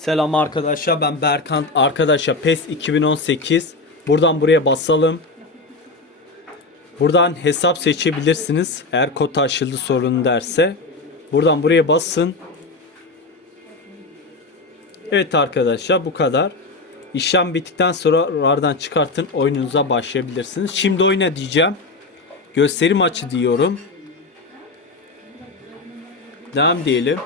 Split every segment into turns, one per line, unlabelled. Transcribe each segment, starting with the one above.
Selam arkadaşlar ben Berkant. Arkadaşlar PES 2018 buradan buraya basalım. Buradan hesap seçebilirsiniz eğer kod aşıldı sorun derse. Buradan buraya basın. Evet arkadaşlar bu kadar. İşlem bittikten sonra RAR'dan çıkartın oyununuza başlayabilirsiniz. Şimdi oyna diyeceğim. Gösterim açı diyorum. Devam diyelim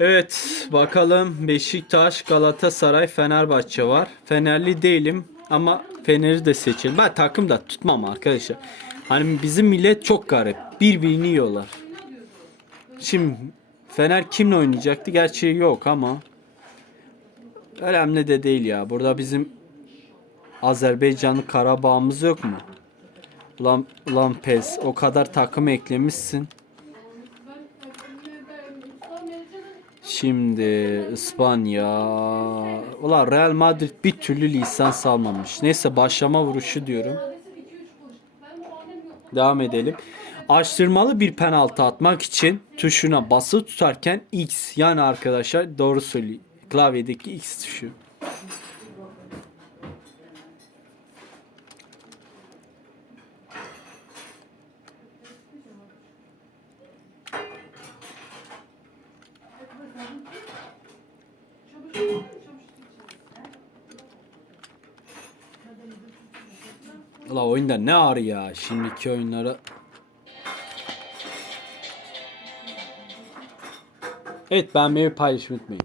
Evet bakalım Beşiktaş, Galatasaray, Fenerbahçe var. Fenerli değilim ama Fener'i de seçelim. Ben takım da tutmam arkadaşlar. Hani bizim millet çok garip. Birbirini yiyorlar. Şimdi Fener kimle oynayacaktı? Gerçi yok ama. Önemli de değil ya. Burada bizim Azerbaycanlı Karabağ'ımız yok mu? Ulan, ulan pes o kadar takım eklemişsin. Şimdi İspanya. Ulan Real Madrid bir türlü lisans almamış. Neyse başlama vuruşu diyorum. Devam edelim. Açtırmalı bir penaltı atmak için tuşuna basılı tutarken X yani arkadaşlar doğru söyleyeyim. Klavyedeki X tuşu. Ulan oyunda ne ağrı ya şimdiki oyunlara. Evet beğenmeyi paylaşmayı unutmayın.